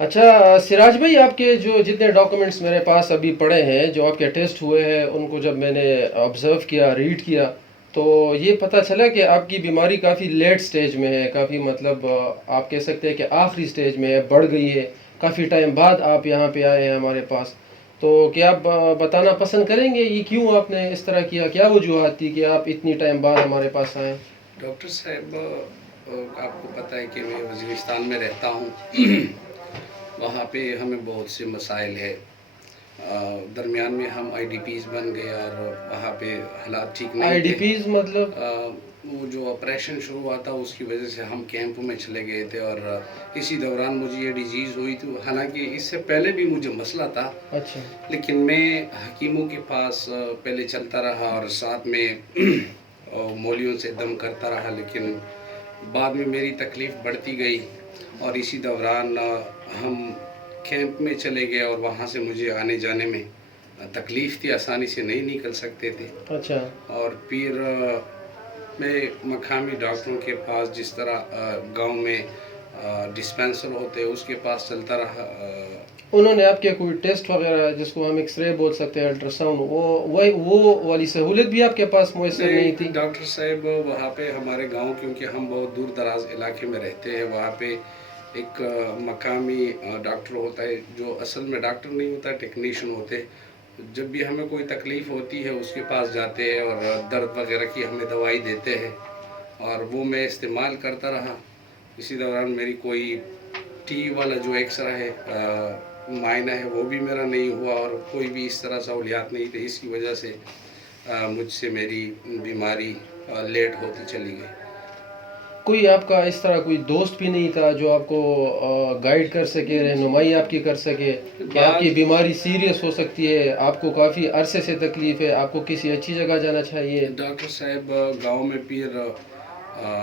اچھا سراج بھائی، آپ کے جو جتنے ڈاکومنٹس میرے پاس ابھی پڑے ہیں، جو آپ کے ٹیسٹ ہوئے ہیں، ان کو جب میں نے آبزرو کیا، ریڈ کیا، تو یہ پتہ چلا کہ آپ کی بیماری کافی لیٹ سٹیج میں ہے، کافی مطلب آپ کہہ سکتے ہیں کہ آخری سٹیج میں ہے، بڑھ گئی ہے، کافی ٹائم بعد آپ یہاں پہ آئے ہیں ہمارے پاس. تو کیا آپ بتانا پسند کریں گے یہ کیوں آپ نے اس طرح کیا؟ کیا وجوہات تھی کہ آپ اتنی ٹائم بعد ہمارے پاس آئیں؟ ڈاکٹر صاحب، آپ کو پتہ ہے کہ میں وزیرستان میں رہتا ہوں. وہاں پہ ہمیں بہت سے مسائل ہے. درمیان میں ہم آئی ڈی پیز بن گئے اور وہاں پہ حالات ٹھیک نہیں آئی ڈی تھے. پیز مطلب؟ وہ جو آپریشن شروع ہوا تھا اس کی وجہ سے ہم کیمپ میں چلے گئے تھے، اور اسی دوران مجھے یہ ڈیزیز ہوئی تھی. حالانکہ اس سے پہلے بھی مجھے مسئلہ تھا، اچھا. لیکن میں حکیموں کے پاس پہلے چلتا رہا اور ساتھ میں مولیوں سے دم کرتا رہا، لیکن بعد میں میری تکلیف بڑھتی گئی اور اسی دوران ہم کیمپ میں چلے گئے اور وہاں سے مجھے آنے جانے میں تکلیف تھی، آسانی سے نہیں نکل سکتے تھے. اچھا. اور پھر میں مقامی ڈاکٹروں کے پاس، جس طرح گاؤں میں ڈسپینسر ہوتے اس کے پاس چلتا رہا. انہوں نے آپ کے کوئی ٹیسٹ وغیرہ، جس کو ہم ایکس رے بول سکتے ہیں، الٹرا ساؤنڈ، وہ والی سہولت بھی آپ کے پاس میسر نہیں تھی؟ ڈاکٹر صاحب، وہاں پہ ہمارے گاؤں، کیونکہ ہم بہت دور دراز علاقے میں رہتے ہیں، وہاں پہ ایک مقامی ڈاکٹر ہوتا ہے جو اصل میں ڈاکٹر نہیں ہوتا، ٹیکنیشین ہوتے. جب بھی ہمیں کوئی تکلیف ہوتی ہے اس کے پاس جاتے ہیں اور درد وغیرہ کی ہمیں دوائی دیتے ہیں، اور وہ میں استعمال کرتا رہا. اسی دوران میری کوئی ٹی والا جو ایکسرا ہے، معائنہ ہے، وہ بھی میرا نہیں ہوا، اور کوئی بھی اس طرح سہولیات نہیں تھے. اس کی وجہ سے مجھ سے میری بیماری لیٹ ہوتی چلی گئی. کوئی آپ کا اس طرح کوئی دوست بھی نہیں تھا جو آپ کو گائیڈ کر سکے، رہنمائی آپ کی کر سکے کہ آپ کی بیماری سیریس ہو سکتی ہے، آپ کو کافی عرصے سے تکلیف ہے، آپ کو کسی اچھی جگہ جانا چاہیے؟ ڈاکٹر صاحب، گاؤں میں پھر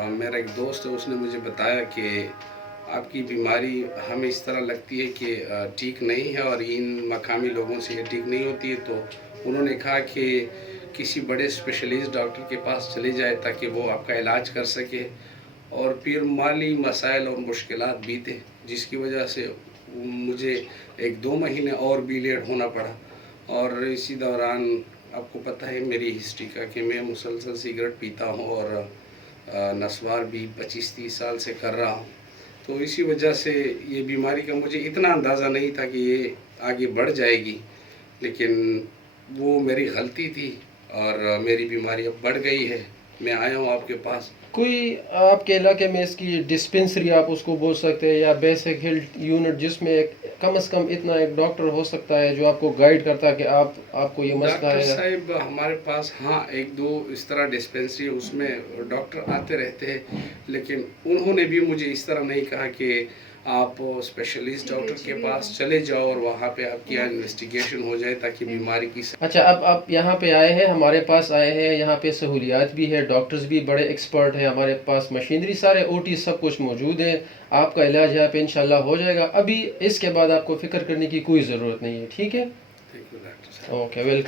میرا ایک دوست ہے، اس نے مجھے بتایا کہ آپ کی بیماری ہمیں اس طرح لگتی ہے کہ ٹھیک نہیں ہے، اور ان مقامی لوگوں سے یہ ٹھیک نہیں ہوتی ہے. تو انہوں نے کہا کہ کسی بڑے اسپیشلسٹ ڈاکٹر کے پاس چلے جائے تاکہ وہ آپ کا علاج کر سکے. اور پھر مالی مسائل اور مشکلات بھی تھے، جس کی وجہ سے مجھے 1-2 مہینے اور بھی لیٹ ہونا پڑا. اور اسی دوران آپ کو پتہ ہے میری ہسٹری کا کہ میں مسلسل سگریٹ پیتا ہوں اور نسوار بھی 25-30 سال سے کر رہا ہوں. تو اسی وجہ سے یہ بیماری کا مجھے اتنا اندازہ نہیں تھا کہ یہ آگے بڑھ جائے گی، لیکن وہ میری غلطی تھی اور میری بیماری اب بڑھ گئی ہے. میں آیا ہوں آپ کے پاس. کوئی آپ کے علاقے میں اس کی ڈسپنسری آپ اس کو بول سکتے ہیں، یا بیسک ہیلتھ یونٹ، جس میں کم از کم اتنا ایک ڈاکٹر ہو سکتا ہے جو آپ کو گائیڈ کرتا ہے کہ آپ کو یہ مسئلہ ڈاکٹر ہے؟ صاحب، ہمارے پاس 1-2 اس طرح ڈسپینسری، اس میں ڈاکٹر آتے رہتے ہیں، لیکن انہوں نے بھی مجھے اس طرح نہیں کہا کہ آپ اسپیشلسٹ ڈاکٹر کے پاس چلے جاؤ اور وہاں پہ آپ کی انویسٹیگیشن ہو جائے تاکہ بیماری کی اچھا، اب آپ یہاں پہ آئے ہیں، ہمارے پاس آئے ہیں، یہاں پہ سہولیات بھی ہے، ڈاکٹرز بھی بڑے ایکسپرٹ ہیں، ہمارے پاس مشینری سارے OT سب کچھ موجود ہے. آپ کا علاج یہاں پہ انشاءاللہ ہو جائے گا. ابھی اس کے بعد آپ کو فکر کرنے کی کوئی ضرورت نہیں ہے. ٹھیک ہے؟ ڈاکٹر صاحب. Okay, welcome.